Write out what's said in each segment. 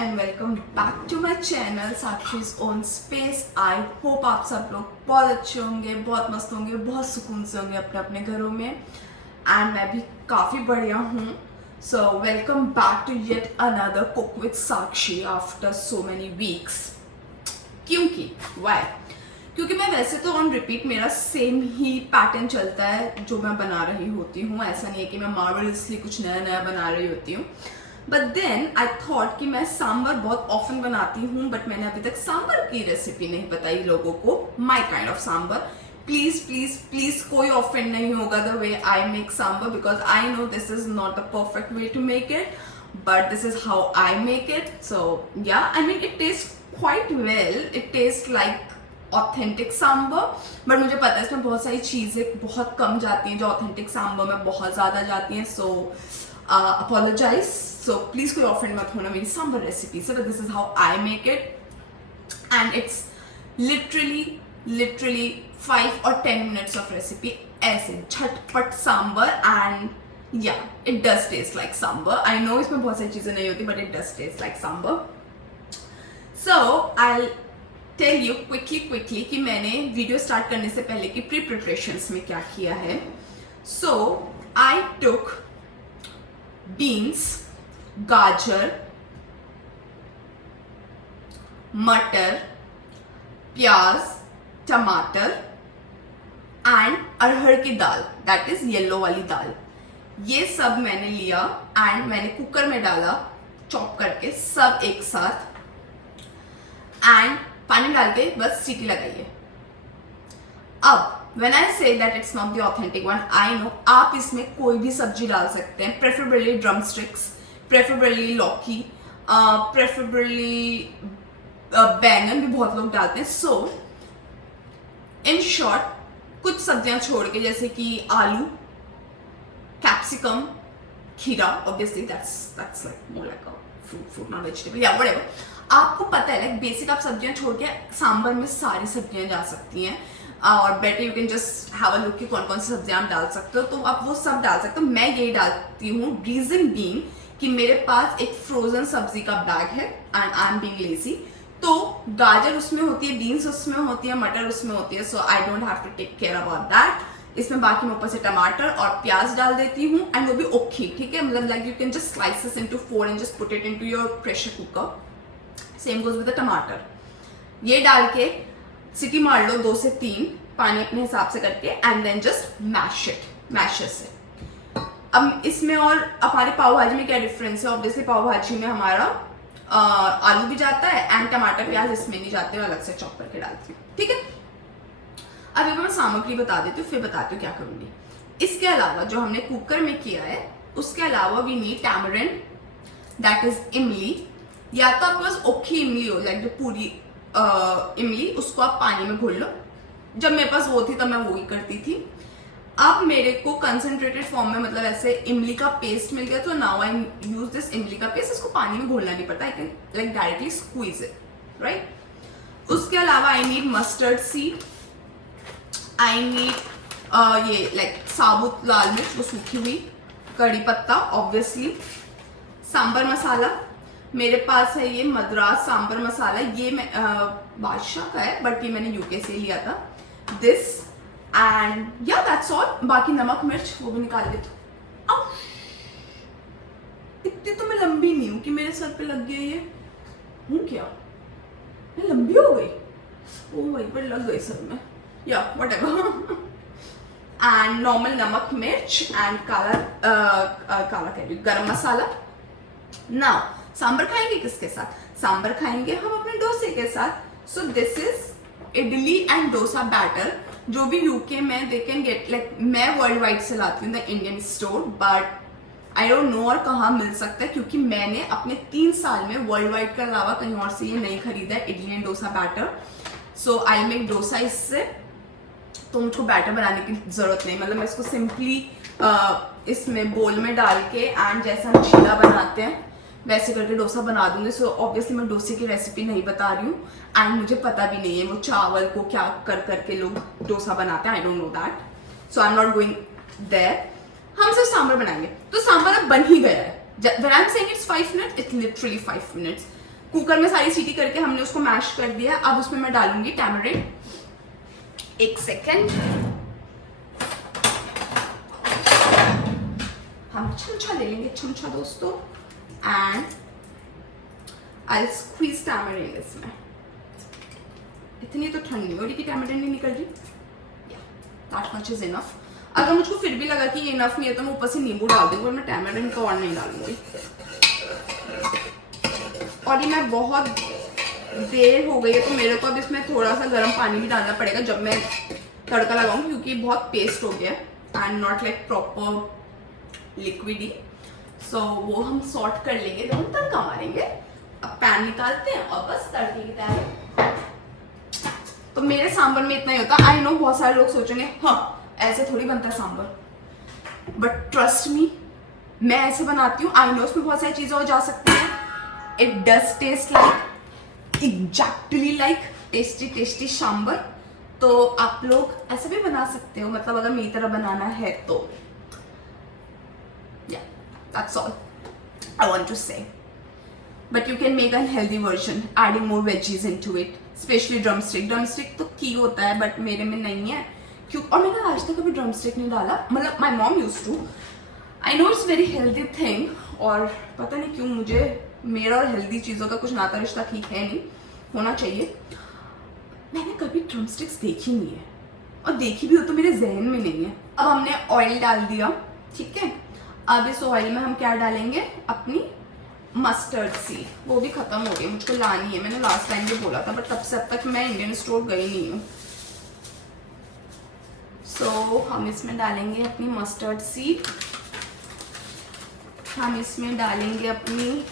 And welcome back to my channel Sakshi's own space. I hope आप सब लोग बहुत अच्छे होंगे, बहुत मस्त होंगे, बहुत सुकून से होंगे अपने अपने घरों में। एंड मैं भी काफ़ी बढ़िया हूँ। So welcome back to yet another cook with Sakshi after so many weeks. क्योंकि मैं वैसे तो ऑन रिपीट मेरा सेम ही पैटर्न चलता है जो मैं बना रही होती हूँ। ऐसा नहीं है कि मैं मार्वलसली कुछ नया नया बना रही होती हूँ। बट देन आई थॉट कि मैं सांबर बहुत ऑफन बनाती हूँ, बट मैंने अभी तक सांबर की रेसिपी नहीं बताई लोगों को। My kind of sambar. Please please please कोई ऑफेंड नहीं होगा the way I make sambar, because I know this is not the perfect way to make it, but this is how I make it. So yeah I mean it taste quite well, it taste like authentic sambar. But मुझे पता है इसमें बहुत सारी चीजें बहुत कम जाती हैं जो ऑथेंटिक सांबर में बहुत ज्यादा जाती हैं। सो apologize, so please कोई ऑफेंड मत होना मेरी सांबर रेसिपी से। This is how I make it and it's literally 5 or 10 minutes of recipe. ऐसे झटपट sambar and yeah it does taste like sambar. I know इसमें बहुत सारी चीजें नहीं होती, but it does taste like sambar. So I tell you quickly कि मैंने वीडियो स्टार्ट करने से पहले की प्री प्रिपरेशंस में क्या किया है। सो आई टुक बीन्स, गाजर, मटर, प्याज, टमाटर एंड अरहर की दाल, दैट इज येलो वाली दाल। ये सब मैंने लिया एंड मैंने कुकर में डाला चॉप करके सब एक साथ, एंड पानी डाल के बस सीटी लगाइए। अब when I say that it's not the authentic one, I know आप इसमें कोई भी सब्जी डाल सकते हैं, preferably drumsticks, preferably लौकी, preferably बैंगन भी बहुत लोग डालते हैं। So in short कुछ सब्जियां छोड़ के, जैसे कि आलू, कैप्सिकम, खीरा, obviously that's like more like a fruit not vegetable, yeah whatever। आपको पता है लाइक बेसिक आप सब्जियां छोड़ के सांबर में सारी सब्जियां जा सकती हैं, और better you can just have a look कि कौन कौन सी सब्जियां आप डाल सकते हो, तो आप वो सब डाल सकते हो। मैं यही डालती हूँ, रीजन बीइंग कि मेरे पास एक फ्रोजन सब्जी का बैग है and I am being lazy. तो गाजर उसमें होती है, बीन्स उसमें होती है, मटर उसमें होती है, so I don't have to take care about that. इसमें बाकी मैं ऊपर से टमाटर और प्याज डाल देती हूँ, एंड वो भी ओके, ठीक है, मतलब like you can just slice this into 4 and just put it into your pressure cooker. Same goes with the टमाटर। ये डाल के सीटी मार लो 2 से 3, पानी अपने हिसाब से करके, एंड देन जस्ट मैशर से। अब इसमें और हमारे पाव भाजी में क्या डिफरेंस है? ऑब्वियसली पाव भाजी में हमारा आलू भी जाता है एंड टमाटर प्याज इसमें नहीं जाते, अलग से चॉप करके डालती हूँ, ठीक है। अभी मैं सामग्री बता देती हूँ, फिर बताती हूँ क्या करूंगी। इसके अलावा जो हमने कुकर में किया है, उसके अलावा we need tamarind, that is imli. या तो आपके पास ओखी इमली हो, लाइक जो पूरी इमली, उसको आप पानी में घोल लो। जब मेरे पास वो थी तब मैं वो ही करती थी। अब मेरे को कंसंट्रेटेड फॉर्म में, मतलब ऐसे इमली का पेस्ट मिल गया, तो नाउ आई यूज दिस इमली का पेस्ट। इसको पानी में घोलना नहीं पड़ता, I can like directly squeeze it, right. उसके अलावा I need mustard seed, I need ये लाइक साबुत लाल मिर्च, वो सूखी हुई, कड़ी पत्ता ऑब्वियसली, सांबर मसाला। मेरे पास है ये मद्रास सांबर मसाला, ये मैं बादशाह का है, बट ये मैंने यूके से लिया था। दिस एंड या दैट्स ऑल। बाकी नमक मिर्च वो भी निकाल देती हूँ। इतनी तो मैं लंबी नहीं हूँ कि मेरे सर पे लग गया ये। हूँ क्या मैं लंबी हो गई? ओ वही पर लग गई सर में, या व्हाटएवर। एंड नॉर्मल नमक मिर्च एंड काला कह रही हूँ, गरम मसाला। नाउ सांबर खाएंगे किसके साथ? सांबर खाएंगे हम अपने डोसे के साथ। So this is idli and dosa batter, जो भी यूके में दे कैन गेट, लाइक मैं वर्ल्ड वाइड से लाती हूँ the Indian store, but I don't know और कहाँ मिल सकता है, क्योंकि मैंने अपने 3 साल में वर्ल्ड वाइड के अलावा कहीं और से ये नहीं खरीदा है, idli and dosa batter. So I make dosa इससे, तो मुझको बैटर बनाने की जरूरत नहीं, मतलब मैं इसको सिंपली इसमें बोल में डाल के एंड जैसा हम चीला बनाते हैं वैसे करके डोसा बना दूंगी। सो ऑब्वियसली मैं डोसे की रेसिपी नहीं बता रही हूँ, एंड मुझे पता भी नहीं है वो चावल को क्या कर करके लोग डोसा बनाते हैं, I don't know that, so I am not going there. हम सिर्फ सांभर बनाएंगे, तो सांभर अब बन ही गया है। When I'm saying it's 5 minutes, it's literally 5 minutes. Cooker में सारी सीटी करके हमने उसको मैश कर दिया। अब उसमें मैं डालूंगी टैमरिंड। एक सेकेंड, हम चमचा ले लेंगे, चमचा दोस्तों, एंड आई स्क्वीज टैमरिंड इसमें। इतनी तो ठंड नहीं हो रही कि टैमरिंड नहीं निकल रही, दैट मच इज इनफ। अगर मुझको फिर भी लगा कि ये इनफ नहीं है तो मैं ऊपर से नींबू डाल दूंगी, और मैं टैमरिंड को और नहीं डालूंगी। और ये मैं बहुत देर हो गई है तो मेरे को अब इसमें थोड़ा सा गर्म पानी भी डालना पड़ेगा जब मैं तड़का लगाऊं, क्योंकि बहुत पेस्ट हो गया and not like proper liquidy. So वो हम सॉर्ट कर लेंगे तो हम तड़का मारेंगे। अब पैन निकालते हैं और बस तड़के की तैयारी। तो मेरे सांभर में इतना ही होता है। आई नो बहुत सारे लोग सोचेंगे हाँ ऐसे थोड़ी बनता है सांभर, बट ट्रस्ट मी, मैं ऐसे बनाती हूँ। आई नो उसमें बहुत सारी चीजें हो जा सकती हैं। It does taste like exactly like tasty sambar. तो आप लोग ऐसे भी बना सकते हो, मतलब अगर मेरी तरह बनाना है तो। Yeah, that's all I want to say. But you can make a healthy version, adding more veggies into it, especially drumstick. Drumstick तो की होता है बट मेरे में नहीं है, क्यों? और मैंने आज तक कभी drumstick नहीं डाला, मतलब my mom used to. I know it's very healthy thing, और पता नहीं क्यों मुझे मेरा और हेल्दी चीज़ों का कुछ नाता रिश्ता ठीक है नहीं, होना चाहिए। मैंने कभी ड्रमस्टिक्स देखी नहीं है, और देखी भी हो तो मेरे जहन में नहीं है। अब हमने ऑयल डाल दिया, ठीक है। अब इस ऑयल में हम क्या डालेंगे, अपनी मस्टर्ड सीड। वो भी खत्म हो गई, मुझको लानी है। मैंने लास्ट टाइम भी बोला था, बट तब से अब तक मैं इंडियन स्टोर गई नहीं हूँ। सो हम इसमें डालेंगे अपनी मस्टर्ड सीड। हम इसमें डालेंगे अपनी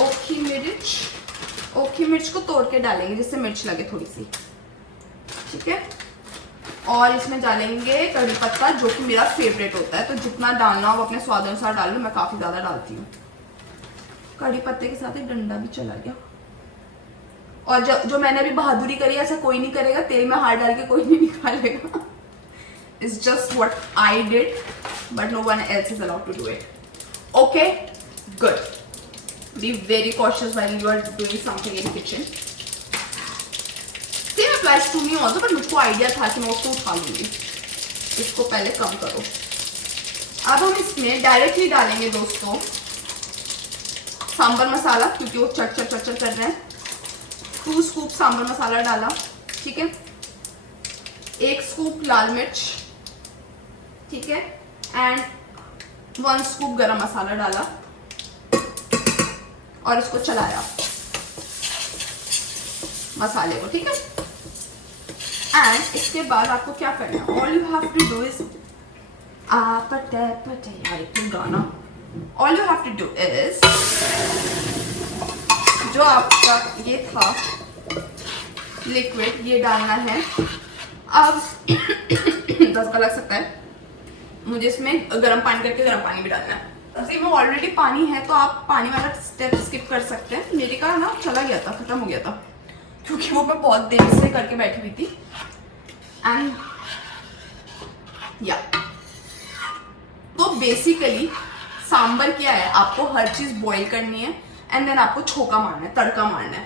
ओखी मिर्च। ओखी मिर्च को तोड़ के डालेंगे जिससे मिर्च लगे थोड़ी सी, ठीक है। और इसमें डालेंगे कड़ी पत्ता, जो कि मेरा फेवरेट होता है। तो जितना डालना हो अपने स्वाद अनुसार डाल लो, मैं काफी ज्यादा डालती हूँ। कड़ी पत्ते के साथ एक डंडा भी चला गया। और जो मैंने अभी बहादुरी करी, ऐसा कोई नहीं करेगा, तेल में हाथ डाल के कोई नहीं निकालेगा। It's just what I did, but no one else is allowed to do it. Okay, good. Be very cautious while you are doing something in kitchen. Same applies to me also, but मुझको idea था कि मैं उसको उठा लूंगी। इसको पहले कम करो। अब हम इसमें डायरेक्टली डालेंगे दोस्तों सांबर मसाला, क्योंकि वो चट कर रहे हैं। 2 स्कूप सांबर मसाला डाला, ठीक है। 1 स्कूप लाल मिर्च, ठीक है, एंड 1 स्कूप गरम मसाला डाला और इसको चलाया मसाले को, ठीक है। एंड इसके बाद आपको क्या करना है, all you have to do is गाना। All you have to do is, जो आपका ये था लिक्विड, ये डालना है। अब 10 का लग सकता है, मुझे इसमें गर्म पानी करके गर्म पानी भी डालना है। इसी में ऑलरेडी पानी है तो आप पानी वाला स्टेप स्किप कर सकते हैं। मेरे का ना चला गया था, खत्म हो गया था, क्योंकि वो मैं बहुत देर से करके बैठी हुई थी। एंड या तो बेसिकली सांबर क्या है, आपको हर चीज बॉईल करनी है एंड देन आपको छोका मारना है, तड़का मारना है।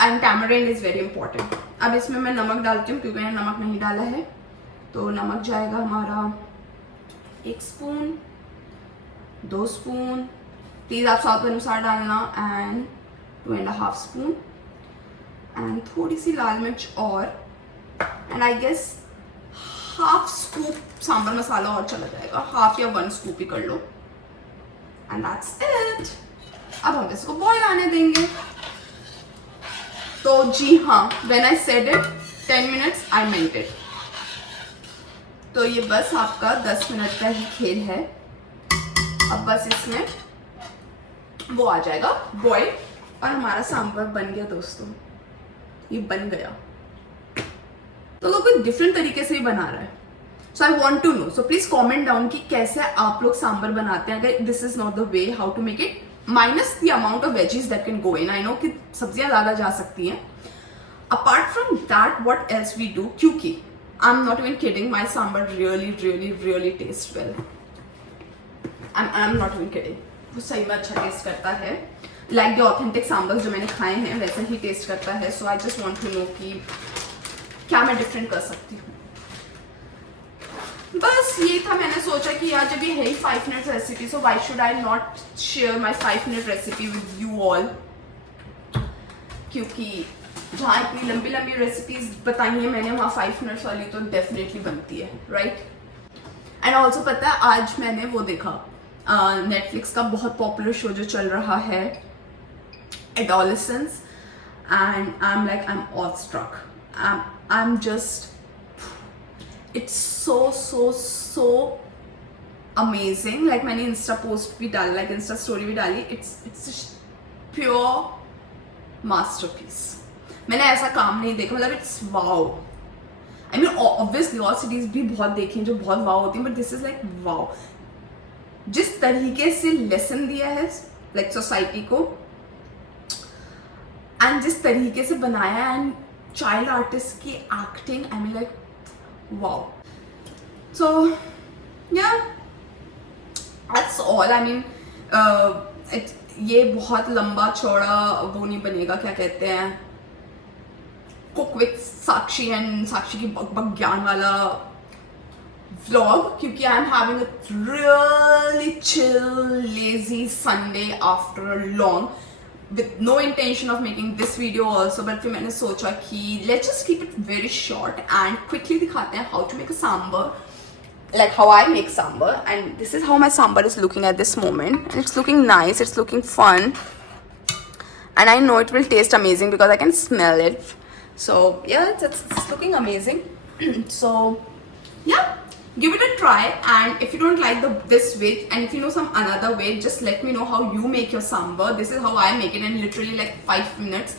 And tamarind is very important. अब इसमें मैं नमक डालती हूँ, क्योंकि मैंने नमक नहीं डाला है। तो नमक जाएगा हमारा 1 स्पून, 2 स्पून, प्लीज आप स्वाद अनुसार डालना, एंड 2.5 स्पून, एंड थोड़ी सी लाल मिर्च और, and I guess 1/2 scoop sambar masala और चला जाएगा। 1/2 या 1 स्कूप ही कर लो, एंड दैट्स इट। अब हम इसको बॉईल आने देंगे। तो जी हाँ, when I said it 10 minutes, I meant it. तो ये बस आपका 10 मिनट का ही खेल है। अब बस इसमें वो आ जाएगा बॉईल, और हमारा सांभर बन गया दोस्तों। ये बन गया। तो लोग कोई डिफरेंट तरीके से ही बना रहा है। So I want to know, so please comment down कि कैसे आप लोग सांभर बनाते हैं। अगर this is not the way how to make it, minus the amount of veggies that can go in. I know कि सब्जियां ज्यादा जा सकती हैं। Apart from that what else we do, क्योंकि I'm not even kidding, my sambar really tastes well. I'm not even kidding. वो सही में अच्छा टेस्ट करता है, लाइक द ऑथेंटिक सांबर जो मैंने खाए हैं वैसे ही टेस्ट करता है. So I just want to know कि क्या मैं डिफरेंट कर सकती हूँ. बस ये था. मैंने सोचा कि यार जब ये है ही 5 minute recipe, so why should I not share my 5 minute recipe with you all, क्योंकि जहाँ इतनी लंबी लंबी रेसिपीज बताई हैं मैंने वहाँ 5 मिनट्स वाली तो डेफिनेटली बनती है, राइट. एंड ऑल्सो पता है आज मैंने वो देखा नेटफ्लिक्स का बहुत पॉपुलर शो जो चल रहा है Adolescence, and I am like I am awestruck. I am just, it's so amazing. Like मैंने इंस्टा पोस्ट भी डाला, लाइक इंस्टा स्टोरी भी डाली. It's pure masterpiece. मैंने ऐसा काम नहीं देखा, मतलब it's wow. I mean obviously और सीरीज भी बहुत देखी जो बहुत वाओ होती है, but this is like wow. जिस तरीके से लेसन दिया है लाइक सोसाइटी को, एंड जिस तरीके से बनाया है, एंड चाइल्ड आर्टिस्ट की acting, I mean like wow. So yeah that's all. I mean ये बहुत लंबा चौड़ा वो नहीं बनेगा, क्या कहते हैं, कुक विथ साक्षी एंड साक्षी की बक ज्ञान वाला व्लॉग, क्योंकि I am having a really chill lazy Sunday after a long, with no intention of making this video also, but फिर मैंने सोचा कि let's just keep it very short and quickly दिखाते हैं how to make a sambar, like how I make sambar. And this is how my sambar is looking at this moment, and it's looking nice, it's looking fun, and I know it will taste amazing because I can smell it. So yeah, it's looking amazing. So yeah, give it a try, and if you don't like this way, and if you know some another way, just let me know how you make your sambar. This is how I make it in literally like 5 minutes.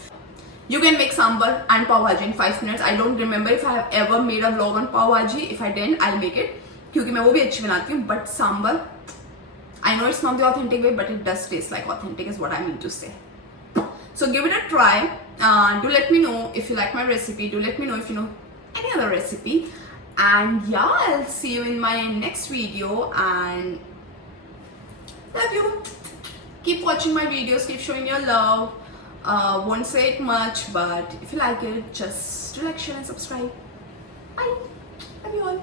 You can make sambar and pav bhaji in 5 minutes. I don't remember if I have ever made a vlog on pav bhaji. If I didn't, I'll make it, क्योंकि मैं वो भी अच्छी बनाती हूँ. But sambar, I know it's not the authentic way, but it does taste like authentic is what I mean to say. So give it a try. Do let me know if you like my recipe. Do let me know if you know any other recipe. And yeah, I'll see you in my next video, and love you. Keep watching my videos, keep showing your love. Won't say it much, but if you like it, just do like, share and subscribe. Bye. Love you all.